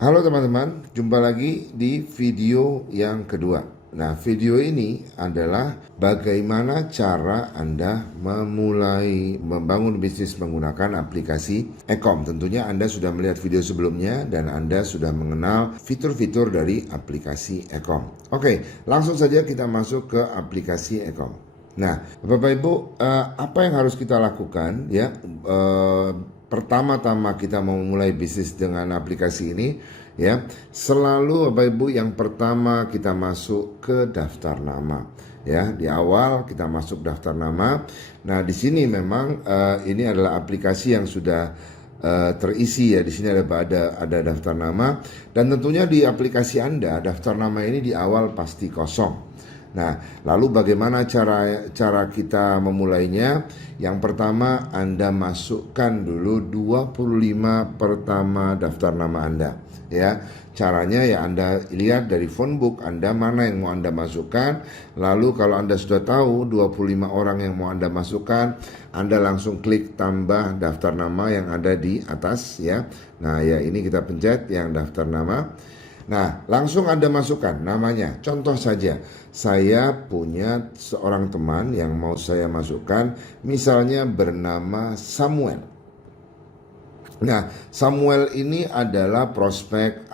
Halo teman-teman, jumpa lagi di video yang kedua. Nah, video ini adalah bagaimana cara Anda memulai membangun bisnis menggunakan aplikasi e-com. Tentunya Anda sudah melihat video sebelumnya dan Anda sudah mengenal fitur-fitur dari aplikasi e-com. Oke, langsung saja kita masuk ke aplikasi e-com. Nah, Bapak Ibu, apa yang harus kita lakukan ya? Pertama-tama kita mau memulai bisnis dengan aplikasi ini ya, selalu Bapak Ibu yang pertama kita masuk ke daftar nama ya. Di awal kita masuk daftar nama. Nah, di sini memang ini adalah aplikasi yang sudah terisi ya. Di sini ada daftar nama, dan tentunya di aplikasi Anda daftar nama ini di awal pasti kosong. Nah, lalu bagaimana cara kita memulainya? Yang pertama, Anda masukkan dulu 25 pertama daftar nama Anda. Ya, caranya ya Anda lihat dari phonebook Anda mana yang mau Anda masukkan. Lalu kalau Anda sudah tahu 25 orang yang mau Anda masukkan, Anda langsung klik tambah daftar nama yang ada di atas ya. Nah, ya ini kita pencet yang daftar nama. Nah, langsung Anda masukkan namanya. Contoh saja, saya punya seorang teman yang mau saya masukkan, misalnya bernama Samuel. Nah, Samuel ini adalah prospek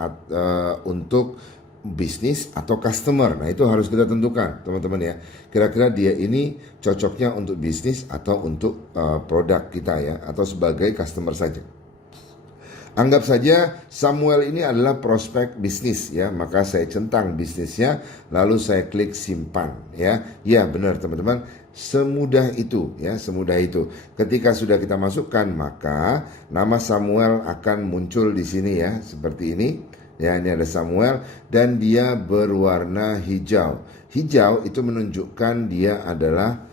untuk bisnis atau customer. Nah, itu harus kita tentukan, teman-teman ya. Kira-kira dia ini cocoknya untuk bisnis atau untuk produk kita ya, atau sebagai customer saja. Anggap saja Samuel ini adalah prospek bisnis ya, maka saya centang bisnisnya, lalu saya klik simpan ya. Ya benar teman-teman, semudah itu ya, semudah itu. Ketika sudah kita masukkan, maka nama Samuel akan muncul di sini ya, seperti ini. Ya, ini ada Samuel dan dia berwarna hijau. Hijau itu menunjukkan dia adalah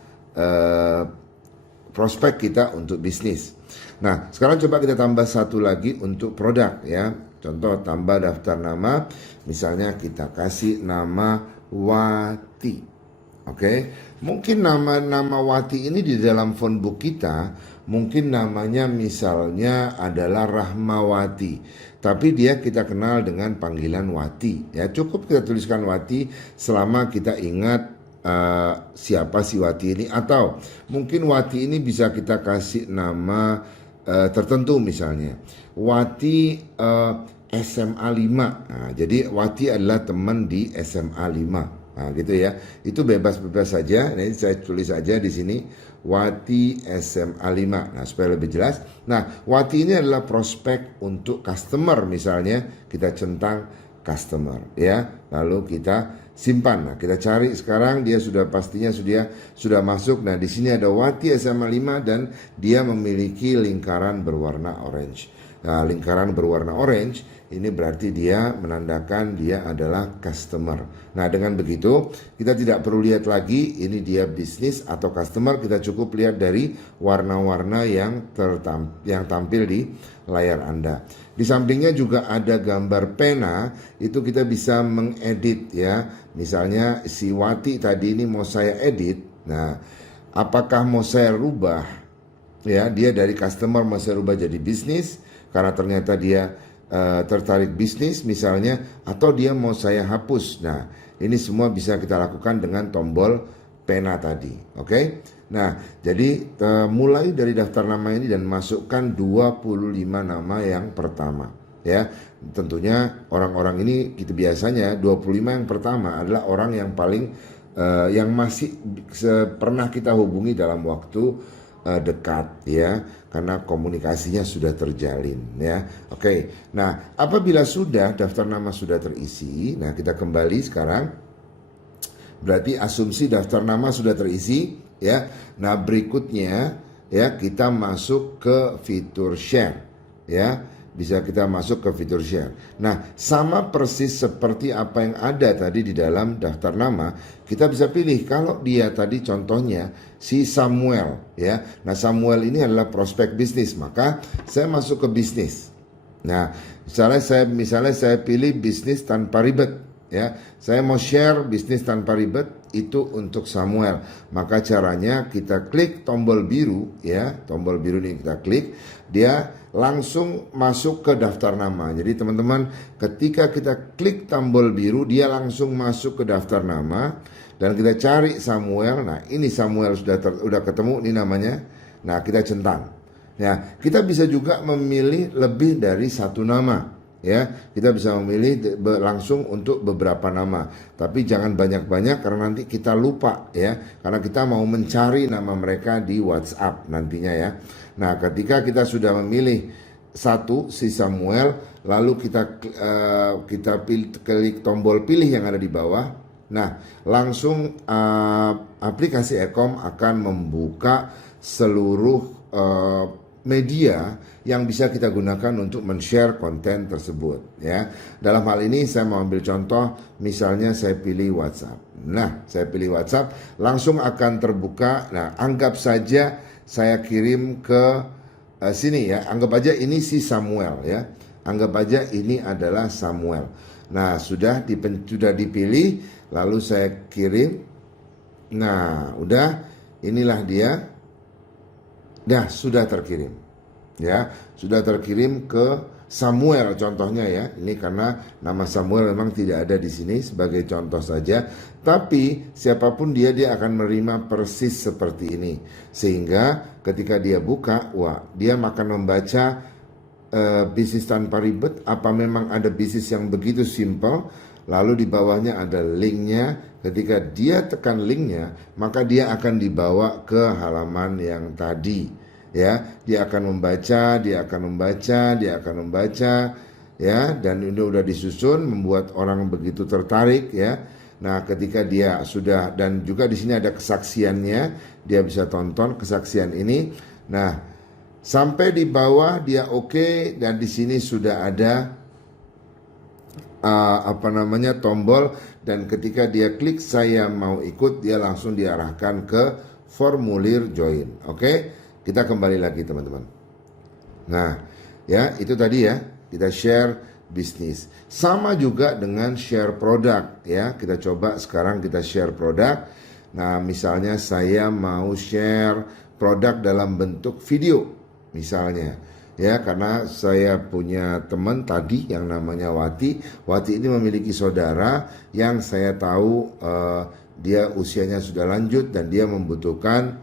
prospek kita untuk bisnis. Nah, sekarang coba kita tambah satu lagi untuk produk ya. Contoh tambah daftar nama, misalnya kita kasih nama Wati. Oke, mungkin nama Wati ini di dalam phonebook kita, mungkin namanya misalnya adalah Rahmawati, tapi dia kita kenal dengan panggilan Wati. Ya, cukup kita tuliskan Wati selama kita ingat siapa si Wati ini, atau mungkin Wati ini bisa kita kasih nama tertentu, misalnya Wati SMA 5. Nah, jadi Wati adalah teman di SMA 5. Nah, gitu ya. Itu bebas-bebas saja. Nah, ini saya tulis saja di sini Wati SMA 5. Nah, supaya lebih jelas. Nah, Wati ini adalah prospek untuk customer, misalnya kita centang customer ya. Lalu kita simpan. Nah, kita cari sekarang, dia sudah pastinya sudah masuk. Nah, di sini ada Wati SMA 5 dan dia memiliki lingkaran berwarna orange. Nah, lingkaran berwarna orange ini berarti dia menandakan dia adalah customer. Nah, dengan begitu kita tidak perlu lihat lagi ini dia bisnis atau customer, kita cukup lihat dari warna-warna yang tampil di layar Anda. Di sampingnya juga ada gambar pena, itu kita bisa mengedit ya. Misalnya si Wati tadi ini mau saya edit. Nah, apakah mau saya rubah ya, dia dari customer mau saya rubah jadi bisnis karena ternyata dia tertarik bisnis misalnya, atau dia mau saya hapus. Nah, ini semua bisa kita lakukan dengan tombol pena tadi. Oke? Nah, jadi mulai dari daftar nama ini dan masukkan 25 nama yang pertama ya. Tentunya orang-orang ini kita biasanya 25 yang pertama adalah orang yang paling yang masih pernah kita hubungi dalam waktu dekat ya, karena komunikasinya sudah terjalin ya. Oke. Nah, apabila sudah daftar nama sudah terisi, nah kita kembali sekarang. Berarti asumsi daftar nama sudah terisi ya. Nah, berikutnya ya kita masuk ke fitur share ya. Bisa kita masuk ke fitur share. Nah, sama persis seperti apa yang ada tadi di dalam daftar nama, kita bisa pilih. Kalau dia tadi contohnya si Samuel ya. Nah, Samuel ini adalah prospek bisnis, maka saya masuk ke bisnis. Nah, misalnya saya pilih bisnis tanpa ribet ya. Saya mau share bisnis tanpa ribet, itu untuk Samuel. Maka caranya kita klik tombol biru ya, tombol biru ini kita klik, dia langsung masuk ke daftar nama. Jadi teman-teman, ketika kita klik tombol biru, dia langsung masuk ke daftar nama dan kita cari Samuel. Nah, ini Samuel sudah ketemu, ini namanya. Nah, kita centang. Ya, kita bisa juga memilih lebih dari satu nama. Ya, kita bisa memilih langsung untuk beberapa nama, tapi jangan banyak-banyak karena nanti kita lupa ya, karena kita mau mencari nama mereka di WhatsApp nantinya ya. Nah, ketika kita sudah memilih satu si Samuel, lalu kita klik tombol pilih yang ada di bawah. Nah, langsung aplikasi Ekom akan membuka seluruh media yang bisa kita gunakan untuk men-share konten tersebut ya. Dalam hal ini saya mau ambil contoh, misalnya saya pilih WhatsApp. Nah, saya pilih WhatsApp, langsung akan terbuka. Nah, anggap saja saya kirim ke sini ya. Anggap aja ini si Samuel ya. Anggap aja ini adalah Samuel. Nah, sudah dipilih, lalu saya kirim. Nah, udah, inilah dia. Nah, sudah terkirim. Ya, sudah terkirim ke Samuel contohnya ya. Ini karena nama Samuel memang tidak ada di sini, sebagai contoh saja. Tapi siapapun dia akan menerima persis seperti ini. Sehingga ketika dia buka, wah, dia akan membaca bisnis tanpa ribet. Apa memang ada bisnis yang begitu simple? Lalu di bawahnya ada linknya. Ketika dia tekan linknya, maka dia akan dibawa ke halaman yang tadi ya. Dia akan membaca ya, dan ini udah disusun, membuat orang begitu tertarik ya. Nah, ketika dia sudah, dan juga di sini ada kesaksiannya, dia bisa tonton kesaksian ini. Nah, sampai di bawah dia oke, dan di sini sudah ada tombol, dan ketika dia klik saya mau ikut, dia langsung diarahkan ke formulir join. Oke, kita kembali lagi teman-teman. Nah, ya itu tadi ya, kita share bisnis. Sama juga dengan share produk ya. Kita coba sekarang kita share produk. Nah, misalnya saya mau share produk dalam bentuk video misalnya. Ya, karena saya punya teman tadi yang namanya Wati. Wati ini memiliki saudara yang saya tahu dia usianya sudah lanjut dan dia membutuhkan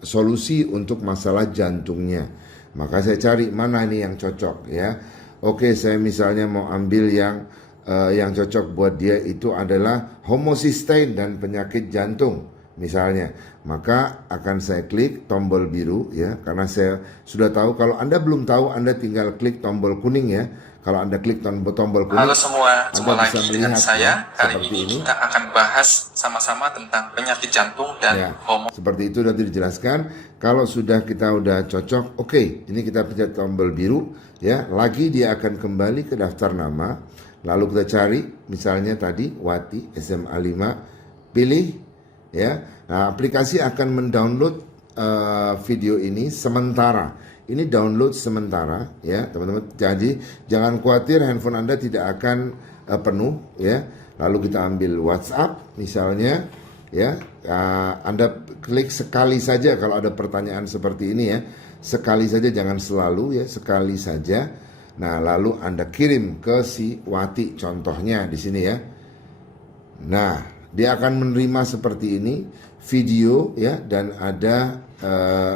solusi untuk masalah jantungnya. Maka saya cari mana ini yang cocok ya. Oke, saya misalnya mau ambil yang cocok buat dia itu adalah homocysteine dan penyakit jantung misalnya. Maka akan saya klik tombol biru ya, karena saya sudah tahu. Kalau Anda belum tahu, Anda tinggal klik tombol kuning ya. Kalau Anda klik tombol kuning, halo semua, jumpa lagi melihat, dengan saya. ya, Kali ini kita akan bahas sama-sama tentang penyakit jantung dan ya, seperti itu sudah dijelaskan. Kalau sudah kita udah cocok, oke, ini kita pencet tombol biru ya. Lagi dia akan kembali ke daftar nama. Lalu kita cari misalnya tadi Wati SMA 5, pilih ya. Nah, aplikasi akan mendownload video ini sementara. Ini download sementara ya teman-teman. Jadi jangan khawatir, handphone Anda tidak akan penuh ya. Lalu kita ambil WhatsApp misalnya ya. Anda klik sekali saja kalau ada pertanyaan seperti ini ya. Sekali saja, jangan selalu ya, sekali saja. Nah, lalu Anda kirim ke si Wati contohnya di sini ya. Nah, dia akan menerima seperti ini video ya, dan ada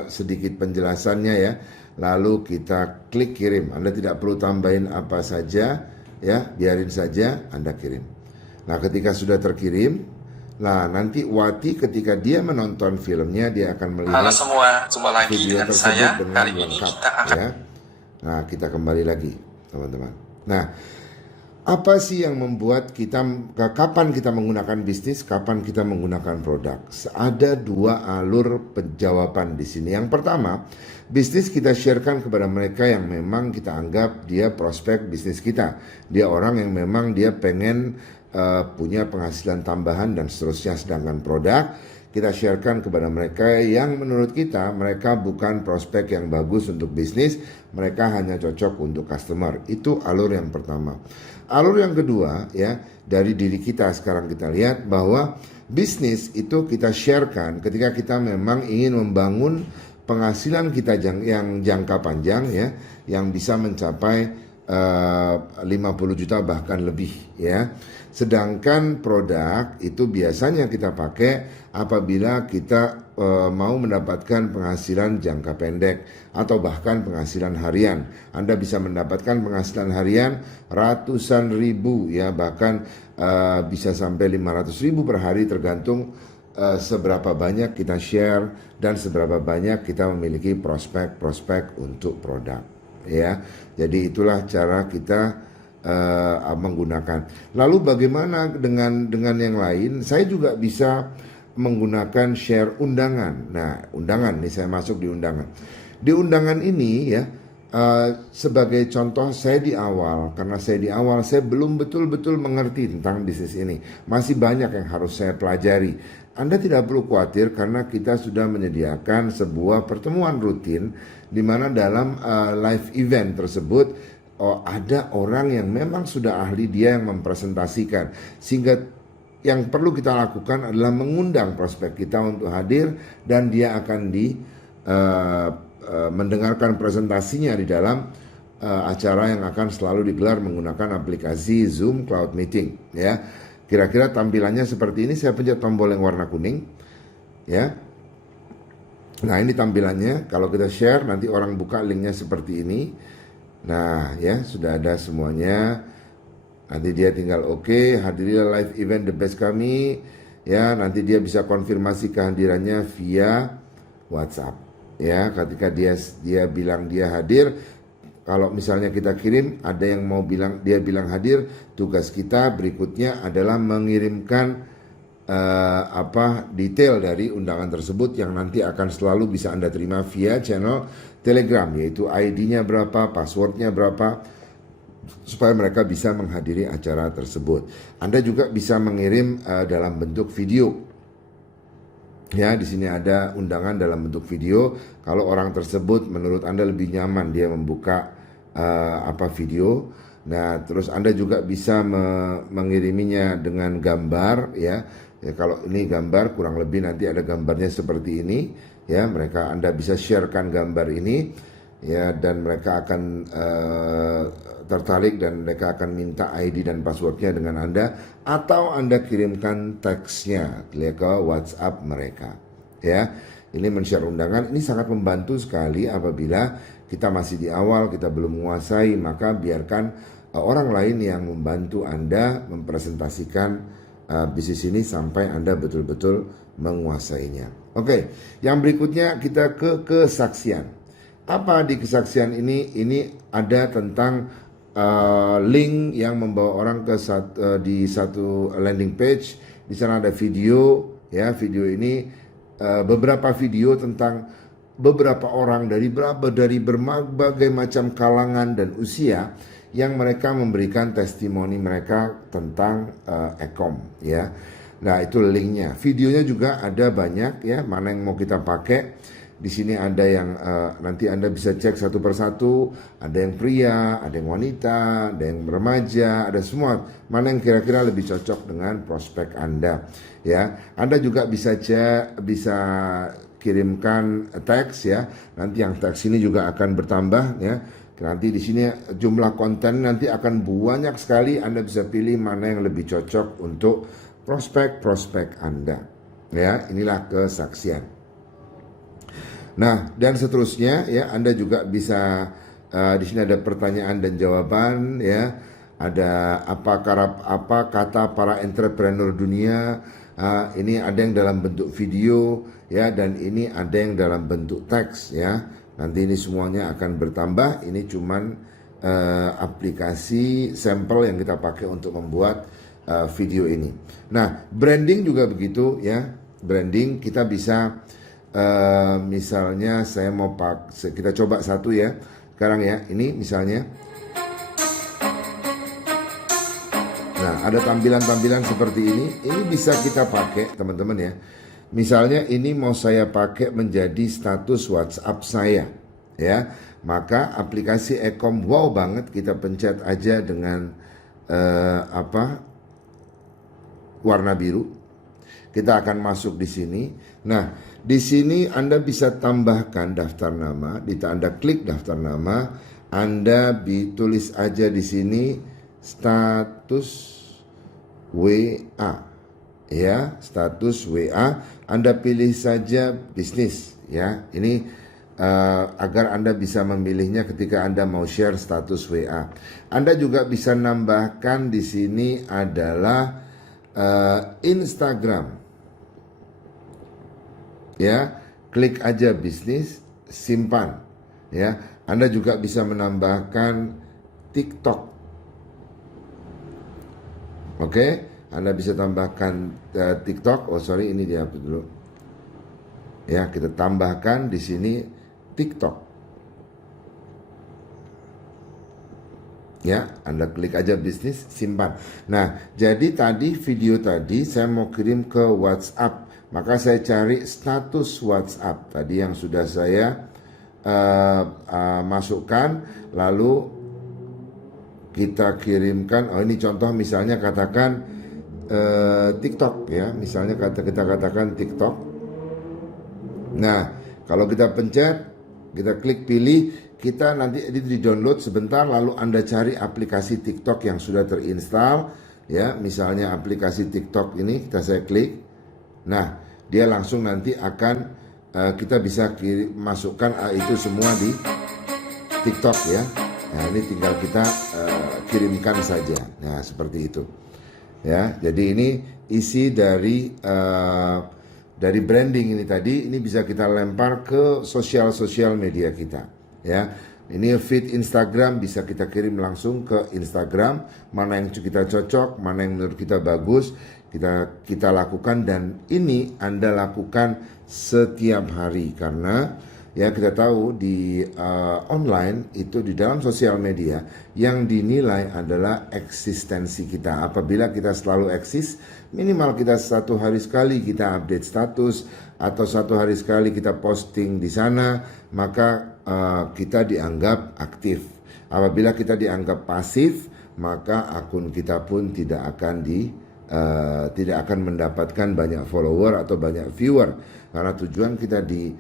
sedikit penjelasannya ya. Lalu kita klik kirim. Anda tidak perlu tambahin apa saja ya, biarin saja Anda kirim. Nah, ketika sudah terkirim, nah nanti Wati ketika dia menonton filmnya, dia akan melihat halo semua, jumpa lagi video dengan tersebut saya. dengan Kali ini lengkap kita akan ya. Nah, kita kembali lagi teman-teman. Nah, apa sih yang membuat kita, kapan kita menggunakan bisnis, kapan kita menggunakan produk? Ada dua alur penjawaban di sini. Yang pertama, bisnis kita sharekan kepada mereka yang memang kita anggap dia prospek bisnis kita. Dia orang yang memang dia pengen punya penghasilan tambahan dan seterusnya. Sedangkan produk, kita sharekan kepada mereka yang menurut kita mereka bukan prospek yang bagus untuk bisnis, mereka hanya cocok untuk customer. Itu alur yang pertama. Alur yang kedua ya, dari diri kita sekarang kita lihat bahwa bisnis itu kita sharekan ketika kita memang ingin membangun penghasilan kita yang jangka panjang ya, yang bisa mencapai 50 juta bahkan lebih ya. Sedangkan produk itu biasanya kita pakai apabila kita mau mendapatkan penghasilan jangka pendek atau bahkan penghasilan harian. Anda bisa mendapatkan penghasilan harian ratusan ribu ya, bahkan bisa sampai 500 ribu per hari tergantung seberapa banyak kita share dan seberapa banyak kita memiliki prospek-prospek untuk produk ya. Jadi itulah cara kita menggunakan. Lalu bagaimana dengan yang lain? Saya juga bisa menggunakan share undangan. Nah, undangan nih, saya masuk di undangan. Di undangan ini ya, sebagai contoh saya di awal, karena saya di awal saya belum betul-betul mengerti tentang bisnis ini. Masih banyak yang harus saya pelajari. Anda tidak perlu khawatir karena kita sudah menyediakan sebuah pertemuan rutin di mana dalam live event tersebut ada orang yang memang sudah ahli, dia yang mempresentasikan. Sehingga yang perlu kita lakukan adalah mengundang prospek kita untuk hadir dan dia akan mendengarkan presentasinya di dalam acara yang akan selalu digelar menggunakan aplikasi Zoom Cloud Meeting ya. Kira-kira tampilannya seperti ini. Saya pencet tombol yang warna kuning ya. Nah, ini tampilannya. Kalau kita share nanti orang buka linknya seperti ini. Nah ya, sudah ada semuanya. Nanti dia tinggal oke, hadirilah live event The Best kami ya. Nanti dia bisa konfirmasi kehadirannya via WhatsApp ya. Ketika dia bilang dia hadir, kalau misalnya kita kirim, ada yang mau bilang dia bilang hadir, tugas kita berikutnya adalah mengirimkan detail dari undangan tersebut yang nanti akan selalu bisa Anda terima via channel Telegram, yaitu ID-nya berapa, passwordnya berapa, supaya mereka bisa menghadiri acara tersebut. Anda juga bisa mengirim dalam bentuk video. Ya, di sini ada undangan dalam bentuk video. Kalau orang tersebut menurut Anda lebih nyaman dia membuka video. Nah, terus Anda juga bisa mengiriminya dengan gambar ya. Ya, kalau ini gambar kurang lebih nanti ada gambarnya seperti ini ya. Anda bisa sharekan gambar ini ya, dan mereka akan tertarik dan mereka akan minta ID dan passwordnya dengan Anda, atau Anda kirimkan teksnya ke WhatsApp mereka ya. Ini men-share undangan ini sangat membantu sekali apabila kita masih di awal, kita belum menguasai, maka biarkan orang lain yang membantu Anda mempresentasikan bisnis ini sampai Anda betul-betul menguasainya. Oke, yang berikutnya kita ke kesaksian. Apa di kesaksian ini? Ini ada tentang link yang membawa orang ke di satu landing page. Di sana ada video, ya. Video ini beberapa video tentang beberapa orang dari berbagai macam kalangan dan usia yang mereka memberikan testimoni mereka tentang Ekom ya. Nah, itu linknya. Videonya juga ada banyak ya, mana yang mau kita pakai. Di sini ada yang nanti Anda bisa cek satu persatu, ada yang pria, ada yang wanita, ada yang remaja, ada semua. Mana yang kira-kira lebih cocok dengan prospek Anda ya. Anda juga bisa kirimkan teks ya. Nanti yang teks ini juga akan bertambah ya. Nanti di sini jumlah konten nanti akan banyak sekali. Anda bisa pilih mana yang lebih cocok untuk prospek-prospek Anda. Ya, inilah kesaksian. Nah, dan seterusnya ya, Anda juga bisa di sini ada pertanyaan dan jawaban ya. Ada apa kata para entrepreneur dunia. Ini ada yang dalam bentuk video ya, dan ini ada yang dalam bentuk teks ya. Nanti ini semuanya akan bertambah. Ini cuman aplikasi sampel yang kita pakai untuk membuat video ini. Nah, branding juga begitu ya. Branding kita bisa misalnya kita coba satu ya. Sekarang ya, ini misalnya. Nah, ada tampilan-tampilan seperti ini. Ini bisa kita pakai teman-teman ya. misalnya ini mau saya pakai menjadi status WhatsApp saya, ya. Maka aplikasi Ekom wow banget, kita pencet aja dengan warna biru. Kita akan masuk di sini. Nah, di sini Anda bisa tambahkan daftar nama. Anda klik daftar nama, Anda tulis aja di sini status WA. Ya, status WA. Anda pilih saja bisnis, ya. Ini agar Anda bisa memilihnya ketika Anda mau share status WA. Anda juga bisa nambahkan di sini adalah Instagram. Ya, klik aja bisnis, simpan. Ya, Anda juga bisa menambahkan TikTok. Oke, Anda bisa tambahkan TikTok. Oh sorry, ini dihapus dulu. Ya, kita tambahkan di sini TikTok. Ya, Anda klik aja bisnis, simpan. Nah, jadi tadi video tadi saya mau kirim ke WhatsApp, maka saya cari status WhatsApp tadi yang sudah saya masukkan, lalu kita kirimkan. Oh ini contoh misalnya katakan TikTok, ya, misalnya kita katakan TikTok. Nah, kalau kita pencet, kita klik pilih, kita nanti di download sebentar, lalu Anda cari aplikasi TikTok yang sudah terinstall, ya, misalnya aplikasi TikTok ini saya klik. Nah, dia langsung nanti akan kita bisa masukkan itu semua di TikTok, ya. Nah, ini tinggal kita kirimkan saja. Nah, seperti itu. Ya, jadi ini isi dari branding ini tadi, ini bisa kita lempar ke sosial media kita, ya. Ini feed Instagram bisa kita kirim langsung ke Instagram, mana yang kita cocok, mana yang menurut kita bagus, kita lakukan, dan ini Anda lakukan setiap hari karena ya kita tahu di online itu di dalam sosial media yang dinilai adalah eksistensi kita. Apabila kita selalu eksis, minimal kita 1 hari sekali kita update status atau 1 hari sekali kita posting di sana, maka kita dianggap aktif. Apabila kita dianggap pasif, maka akun kita pun tidak akan mendapatkan banyak follower atau banyak viewer, karena tujuan kita di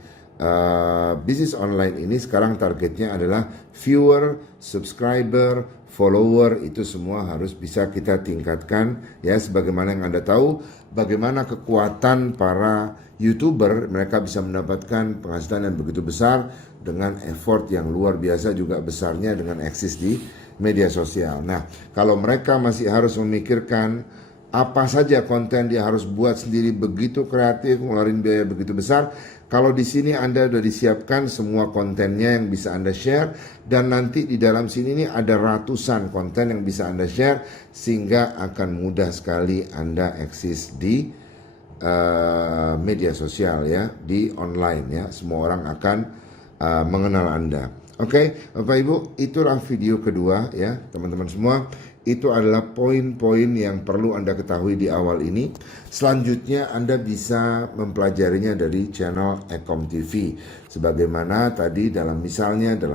bisnis online ini sekarang targetnya adalah viewer, subscriber, follower, itu semua harus bisa kita tingkatkan, ya. Sebagaimana yang Anda tahu bagaimana kekuatan para YouTuber, mereka bisa mendapatkan penghasilan yang begitu besar dengan effort yang luar biasa juga besarnya dengan eksis di media sosial. Nah, kalau mereka masih harus memikirkan apa saja konten dia harus buat sendiri, begitu kreatif, ngeluarin biaya begitu besar. Kalau di sini Anda sudah disiapkan semua kontennya yang bisa Anda share, dan nanti di dalam sini ini ada ratusan konten yang bisa Anda share, sehingga akan mudah sekali Anda eksis di media sosial, ya, di online, ya. Semua orang akan mengenal Anda. Oke, Bapak Ibu, itulah video kedua, ya, teman-teman semua. Itu adalah poin-poin yang perlu Anda ketahui di awal ini. Selanjutnya Anda bisa mempelajarinya dari channel Ekom TV. Sebagaimana tadi dalam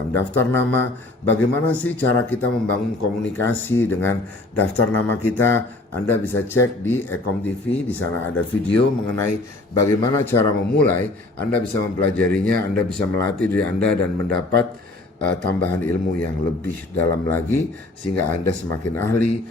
daftar nama, bagaimana sih cara kita membangun komunikasi dengan daftar nama kita. Anda bisa cek di Ekom TV, di sana ada video mengenai bagaimana cara memulai. Anda bisa mempelajarinya, Anda bisa melatih diri Anda dan mendapat tambahan ilmu yang lebih dalam lagi, sehingga Anda semakin ahli,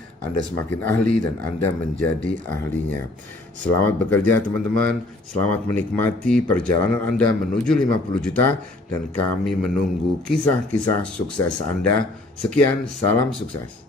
dan Anda menjadi ahlinya. Selamat bekerja teman-teman, selamat menikmati perjalanan Anda menuju 50 juta, dan kami menunggu kisah-kisah sukses Anda. Sekian, salam sukses.